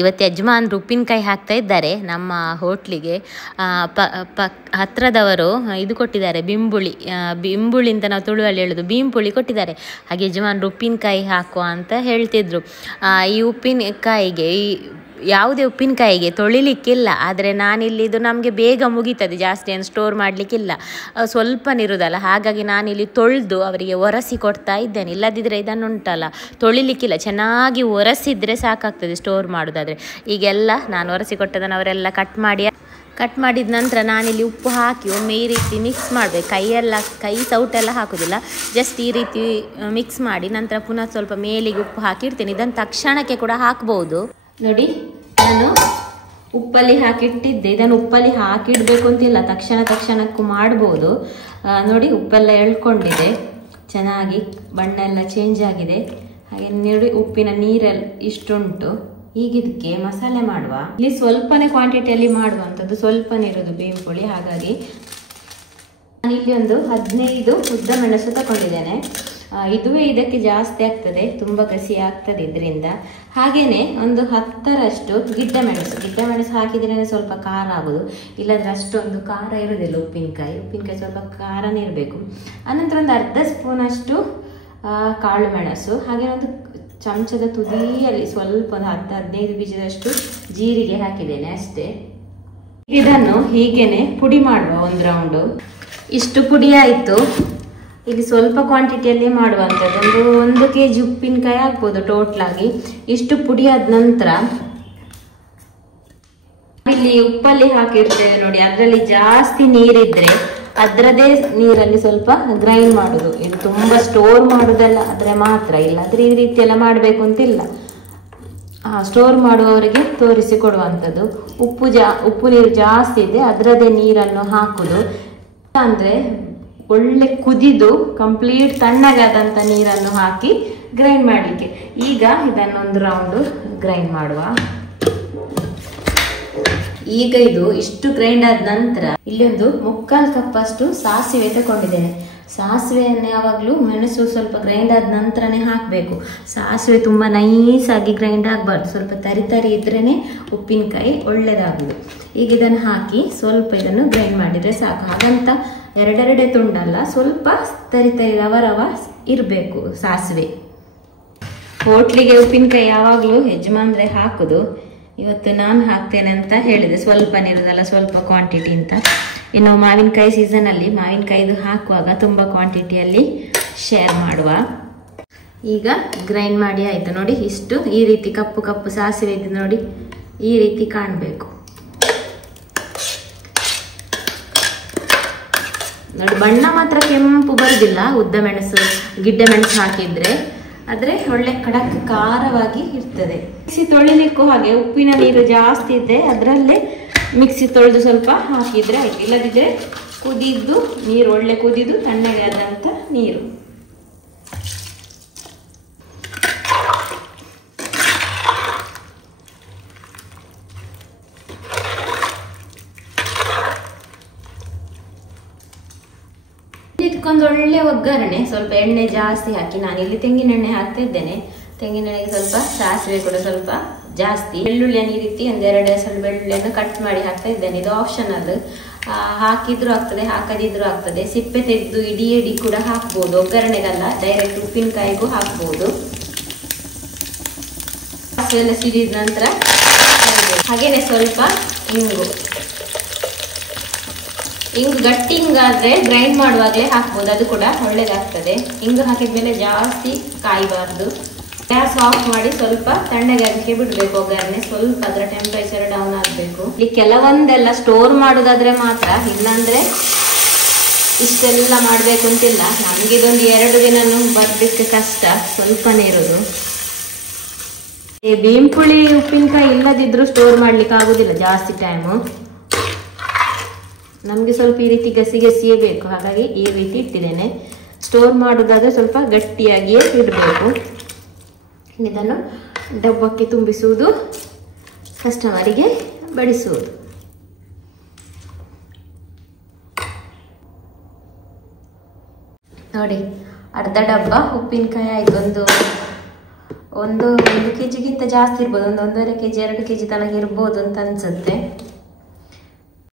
ಇವತ್ತು ಯಜಮಾನ್ರು ಉಪ್ಪಿನಕಾಯಿ ಹಾಕ್ತಾ ಇದ್ದಾರೆ ನಮ್ಮ ಹೋಟ್ಲಿಗೆ. ಹತ್ರದವರು ಇದು ಕೊಟ್ಟಿದ್ದಾರೆ, ಬಿಂಬುಳಿ ಅಂತ ನಾವು ತುಳುವಲ್ಲಿ ಹೇಳೋದು, ಬೀಂಪುಳಿ ಕೊಟ್ಟಿದ್ದಾರೆ. ಹಾಗೆ ಯಜಮಾನ್ರು ಉಪ್ಪಿನಕಾಯಿ ಹಾಕುವ ಅಂತ ಹೇಳ್ತಿದ್ರು. ಈ ಉಪ್ಪಿನಕಾಯಿಗೆ ಯಾವುದೇ ಉಪ್ಪಿನಕಾಯಿಗೆ ತೊಳಿಲಿಕ್ಕಿಲ್ಲ, ಆದರೆ ನಾನಿಲ್ಲಿ ಇದು ನಮಗೆ ಬೇಗ ಮುಗೀತದೆ, ಜಾಸ್ತಿ ಏನು ಸ್ಟೋರ್ ಮಾಡಲಿಕ್ಕಿಲ್ಲ, ಸ್ವಲ್ಪನಿರುವುದಲ್ಲ. ಹಾಗಾಗಿ ನಾನಿಲ್ಲಿ ತೊಳೆದು ಅವರಿಗೆ ಒರೆಸಿ ಕೊಡ್ತಾ ಇದ್ದೇನೆ. ಇಲ್ಲದಿದ್ದರೆ ಇದನ್ನುಂಟಲ್ಲ ತೊಳಿಲಿಕ್ಕಿಲ್ಲ, ಚೆನ್ನಾಗಿ ಒರೆಸಿದರೆ ಸಾಕಾಗ್ತದೆ ಸ್ಟೋರ್ ಮಾಡೋದಾದರೆ. ಈಗೆಲ್ಲ ನಾನು ಒರೆಸಿ ಕೊಟ್ಟದನ್ನು ಅವರೆಲ್ಲ ಕಟ್ ಮಾಡಿದ ನಂತರ ನಾನಿಲ್ಲಿ ಉಪ್ಪು ಹಾಕಿ ಒಮ್ಮೆ ಈ ರೀತಿ ಮಿಕ್ಸ್ ಮಾಡಬೇಕು. ಕೈ ಸೌಟೆಲ್ಲ ಹಾಕೋದಿಲ್ಲ, ಜಸ್ಟ್ ಈ ರೀತಿ ಮಿಕ್ಸ್ ಮಾಡಿ ನಂತರ ಪುನಃ ಸ್ವಲ್ಪ ಮೇಲಿಗೆ ಉಪ್ಪು ಹಾಕಿಡ್ತೇನೆ. ಇದನ್ನು ತಕ್ಷಣಕ್ಕೆ ಕೂಡ ಹಾಕ್ಬೋದು. ನೋಡಿ, ನಾನು ಉಪ್ಪಲ್ಲಿ ಹಾಕಿಟ್ಟಿದ್ದೆ. ಇದನ್ನು ಉಪ್ಪಲ್ಲಿ ಹಾಕಿಡಬೇಕು ಅಂತಿಲ್ಲ, ತಕ್ಷಣಕ್ಕೂ ಮಾಡ್ಬೋದು. ನೋಡಿ, ಉಪ್ಪೆಲ್ಲ ಎಳ್ಕೊಂಡಿದೆ, ಚೆನ್ನಾಗಿ ಬಣ್ಣ ಎಲ್ಲ ಚೇಂಜ್ ಆಗಿದೆ. ಹಾಗೆ ನೋಡಿ, ಉಪ್ಪಿನ ನೀರೆಲ್ಲ ಇಷ್ಟುಂಟು. ಈಗ ಇದಕ್ಕೆ ಮಸಾಲೆ ಮಾಡುವ. ಇಲ್ಲಿ ಸ್ವಲ್ಪನೇ ಕ್ವಾಂಟಿಟಿಯಲ್ಲಿ ಮಾಡುವಂಥದ್ದು, ಸ್ವಲ್ಪನೇ ಇರೋದು ಬೇಂಪುಳಿ. ಹಾಗಾಗಿ ನಾನಿಲ್ಲಿ ಒಂದು 15 ಉದ್ದ ಮೆಣಸು ತಗೊಂಡಿದ್ದೇನೆ. ಇದುವೇ ಇದಕ್ಕೆ ಜಾಸ್ತಿ ಆಗ್ತದೆ, ತುಂಬ ಕಸಿ ಆಗ್ತದೆ ಇದರಿಂದ. ಹಾಗೇನೆ ಒಂದು 10ರಷ್ಟು ಗಿಡ್ಡ ಮೆಣಸು ಹಾಕಿದ್ರೆ ಸ್ವಲ್ಪ ಖಾರ ಆಗೋದು, ಇಲ್ಲದ್ರೆ ಅಷ್ಟೊಂದು ಖಾರ ಇರೋದಿಲ್ಲ. ಉಪ್ಪಿನಕಾಯಿ ಸ್ವಲ್ಪ ಖಾರನೇ ಇರಬೇಕು. ಅನಂತರ ಒಂದು ಅರ್ಧ ಸ್ಪೂನಷ್ಟು ಕಾಳು ಮೆಣಸು, ಹಾಗೆ ಒಂದು ಚಮಚದ ತುದಿಯಲ್ಲಿ ಸ್ವಲ್ಪ ಒಂದು 10-15 ಬೀಜದಷ್ಟು ಜೀರಿಗೆ ಹಾಕಿದ್ದೇನೆ ಅಷ್ಟೇ. ಇದನ್ನು ಹೀಗೇನೆ ಪುಡಿ ಮಾಡುವ ಒಂದು ರೌಂಡು. ಇಷ್ಟು ಪುಡಿ ಆಯಿತು. ಇಲ್ಲಿ ಸ್ವಲ್ಪ ಕ್ವಾಂಟಿಟಿಯಲ್ಲಿ ಮಾಡುವಂಥದ್ದು, 1 kg ಉಪ್ಪಿನಕಾಯಿ ಆಗ್ಬೋದು ಟೋಟಲ್ ಆಗಿ. ಇಷ್ಟು ಪುಡಿ ಆದ ನಂತರ ಇಲ್ಲಿ ಉಪ್ಪಲ್ಲಿ ಹಾಕಿರ್ತೇವೆ ನೋಡಿ, ಅದರಲ್ಲಿ ಜಾಸ್ತಿ ನೀರಿದ್ರೆ ಅದರದೇ ನೀರಲ್ಲಿ ಸ್ವಲ್ಪ ಗ್ರೈಂಡ್ ಮಾಡುದು. ಇದು ತುಂಬಾ ಸ್ಟೋರ್ ಮಾಡುದಲ್ಲ ಆದ್ರೆ ಮಾತ್ರ, ಇಲ್ಲಾದ್ರೆ ಈ ರೀತಿ ಎಲ್ಲ ಮಾಡ್ಬೇಕು ಅಂತಿಲ್ಲ. ಸ್ಟೋರ್ ಮಾಡುವವರಿಗೆ ತೋರಿಸಿ ಕೊಡುವಂಥದ್ದು. ಉಪ್ಪು ನೀರು ಜಾಸ್ತಿ ಇದೆ, ಅದರದೇ ನೀರನ್ನು ಹಾಕುದು. ಅಂದ್ರೆ ಒಳ್ಳೆ ಕುದಿದು ಕಂಪ್ಲೀಟ್ ತಣ್ಣಗಾದಂತ ನೀರನ್ನು ಹಾಕಿ ಗ್ರೈಂಡ್ ಮಾಡಲಿಕ್ಕೆ. ಈಗ ಇದನ್ನೊಂದು ರೌಂಡ್ ಗ್ರೈಂಡ್ ಮಾಡುವ. ಈಗ ಇದು ಇಷ್ಟು ಗ್ರೈಂಡ್ ಆದ ನಂತರ ಇಲ್ಲಿ ಒಂದು 3/4 ಕಪ್ ಅಷ್ಟು ಸಾಸಿವೆ ತಗೊಂಡಿದ್ದೇನೆ. ಸಾಸಿವೆಯನ್ನು ಯಾವಾಗಲೂ ಮೆಣಸು ಸ್ವಲ್ಪ ಗ್ರೈಂಡ್ ಆದ ನಂತರನೇ ಹಾಕಬೇಕು. ಸಾಸಿವೆ ತುಂಬಾ ನೈಸ್ ಆಗಿ ಗ್ರೈಂಡ್ ಆಗಬಾರ್ದು, ಸ್ವಲ್ಪ ತರಿ ಇದ್ರೇನೆ ಉಪ್ಪಿನಕಾಯಿ ಒಳ್ಳೇದಾಗುದು. ಈಗ ಇದನ್ನು ಹಾಕಿ ಸ್ವಲ್ಪ ಇದನ್ನು ಗ್ರೈಂಡ್ ಮಾಡಿದ್ರೆ ಸಾಕು. ಹಾಗಂತ ಎರಡೆರಡೆ ತುಂಡಲ್ಲ, ಸ್ವಲ್ಪ ತರಿ ರವ ಇರಬೇಕು ಸಾಸಿವೆ. ಹೋಟ್ಲಿಗೆ ಉಪ್ಪಿನಕಾಯಿ ಯಾವಾಗಲೂ ಯಜಮಾನ್ರೆ ಹಾಕುದು. ಇವತ್ತು ನಾನು ಹಾಕ್ತೇನೆ ಅಂತ ಹೇಳಿದೆ, ಸ್ವಲ್ಪ ನೀರುದಲ್ಲ, ಸ್ವಲ್ಪ ಕ್ವಾಂಟಿಟಿ ಅಂತ. ಇನ್ನು ಮಾವಿನಕಾಯಿ ಸೀಸನ್ ಅಲ್ಲಿ ಮಾವಿನಕಾಯಿದು ಹಾಕುವಾಗ ತುಂಬಾ ಕ್ವಾಂಟಿಟಿಯಲ್ಲಿ ಶೇರ್ ಮಾಡುವ. ಈಗ ಗ್ರೈಂಡ್ ಮಾಡಿ ಆಯ್ತು ನೋಡಿ. ಇಷ್ಟು ಈ ರೀತಿ ಕಪ್ಪು ಸಾಸಿವೆ ಇದೆ ನೋಡಿ, ಈ ರೀತಿ ಕಾಣಬೇಕು ನೋಡಿ. ಬಣ್ಣ ಮಾತ್ರ ಕೆಂಪು ಬರುದಿಲ್ಲ ಉದ್ದ ಮೆಣಸು ಗಿಡ್ಡ ಮೆಣಸು ಹಾಕಿದ್ರೆ, ಆದ್ರೆ ಒಳ್ಳೆ ಖಡಕ್ ಖಾರವಾಗಿ ಇರ್ತದೆ. ಮಿಕ್ಸಿ ತೊಳಿಲಿಕ್ಕೂ ಹಾಗೆ ಉಪ್ಪಿನ ನೀರು ಜಾಸ್ತಿ ಇದೆ, ಅದರಲ್ಲೇ ಮಿಕ್ಸಿ ತೊಳೆದು ಸ್ವಲ್ಪ ಹಾಕಿದ್ರೆ ಆಯ್ತು. ಇಲ್ಲದಿದ್ರೆ ಕುದಿದ್ದು ನೀರು, ಒಳ್ಳೆ ಕುದಿದು ತಣ್ಣಗೆ ಆದಂತ ನೀರು. ಇದಕ್ಕೊಂದು ಒಳ್ಳೆ ಒಗ್ಗರಣೆ, ಸ್ವಲ್ಪ ಎಣ್ಣೆ ಜಾಸ್ತಿ ಹಾಕಿ, ನಾನಿಲ್ಲಿ ತೆಂಗಿನ ಎಣ್ಣೆ ಹಾಕ್ತಾ ಇದ್ದೇನೆ. ತೆಂಗಿನ ಎಣ್ಣೆಗೆ ಸ್ವಲ್ಪ ಸಾಸಿವೆ ಕೂಡ ಸ್ವಲ್ಪ ಜಾಸ್ತಿ, ಬೆಳ್ಳುಳ್ಳಿಯನ್ನು ಈ ರೀತಿ 1-2 ಎಸಳು ಬೆಳ್ಳುಳ್ಳಿಯನ್ನು ಕಟ್ ಮಾಡಿ ಹಾಕ್ತಾ ಇದ್ದೇನೆ. ಇದು ಆಪ್ಷನಲ್, ಹಾಕಿದ್ರು ಆಗ್ತದೆ, ಹಾಕದಿದ್ರು ಆಗ್ತದೆ. ಸಿಪ್ಪೆ ತೆಗೆದು ಇಡಿ ಕೂಡ ಹಾಕ್ಬೋದು, ಒಗ್ಗರಣೆಗಲ್ಲ, ಡೈರೆಕ್ಟ್ ಉಪ್ಪಿನಕಾಯಿಗೂ ಹಾಕ್ಬೋದು. ಸಾಸಿವೆ ಎಲ್ಲ ಸಿಡಿದ ನಂತರ ಹಾಗೇನೆ ಸ್ವಲ್ಪ ಇಂಗು ಗಟ್ಟಿ ಹಿಂಗಾದ್ರೆ ಗ್ರೈಂಡ್ ಮಾಡುವಾಗಲೇ ಹಾಕ್ಬೋದು, ಅದು ಕೂಡ ಒಳ್ಳೇದಾಗ್ತದೆ. ಇಂಗು ಹಾಕಿದ್ಮೇಲೆ ಜಾಸ್ತಿ ಕಾಯಬಾರ್ದು. ಗ್ಯಾಸ್ ಆಫ್ ಮಾಡಿ ಸ್ವಲ್ಪ ತಣ್ಣಗಾಗಕ್ಕೆ ಬಿಡ್ಬೇಕು ಒಗ್ಗರಣೆ. ಸ್ವಲ್ಪ ಅದರ ಟೆಂಪರೇಚರ್ ಡೌನ್ ಆಗಬೇಕು. ಈ ಕೆಲವೊಂದೆಲ್ಲ ಸ್ಟೋರ್ ಮಾಡೋದಾದ್ರೆ ಮಾತ್ರ, ಇಲ್ಲಾಂದ್ರೆ ಇಷ್ಟೆಲ್ಲ ಮಾಡ್ಬೇಕು ಅಂತಿಲ್ಲ. ನಮ್ಗೆ ಇದೊಂದು 2 ದಿನನೂ ಬರ್ಲಿಕ್ಕೆ ಕಷ್ಟ, ಸ್ವಲ್ಪನೇ ಇರೋದು. ಈ ಬೇಂಪುಳಿ ಉಪ್ಪಿನಕಾಯಿ ಇಲ್ಲದಿದ್ರು ಸ್ಟೋರ್ ಮಾಡ್ಲಿಕ್ಕೆ ಆಗುದಿಲ್ಲ ಜಾಸ್ತಿ ಟೈಮು. ನಮ್ಗೆ ಸ್ವಲ್ಪ ಈ ರೀತಿ ಗಸಿಯೇ ಬೇಕು, ಹಾಗಾಗಿ ಈ ರೀತಿ ಇಟ್ಟಿದ್ದೇನೆ. ಸ್ಟೋರ್ ಮಾಡೋದಾದ್ರೆ ಸ್ವಲ್ಪ ಗಟ್ಟಿಯಾಗಿಯೇ ಇಡಬೇಕು. ಇದನ್ನು ಡಬ್ಬಕ್ಕೆ ತುಂಬಿಸುವುದು, ಕಸ್ಟಮರಿಗೆ ಬಡಿಸುವುದು. ನೋಡಿ, ಅರ್ಧ ಡಬ್ಬ ಉಪ್ಪಿನಕಾಯಿ ಆಯ್ತು. ಒಂದು 1 kg ಗಿಂತ ಜಾಸ್ತಿ ಇರ್ಬೋದು, 1 1.5 kg 2 kg ತನಕ ಇರ್ಬೋದು ಅಂತ ಅನ್ಸುತ್ತೆ.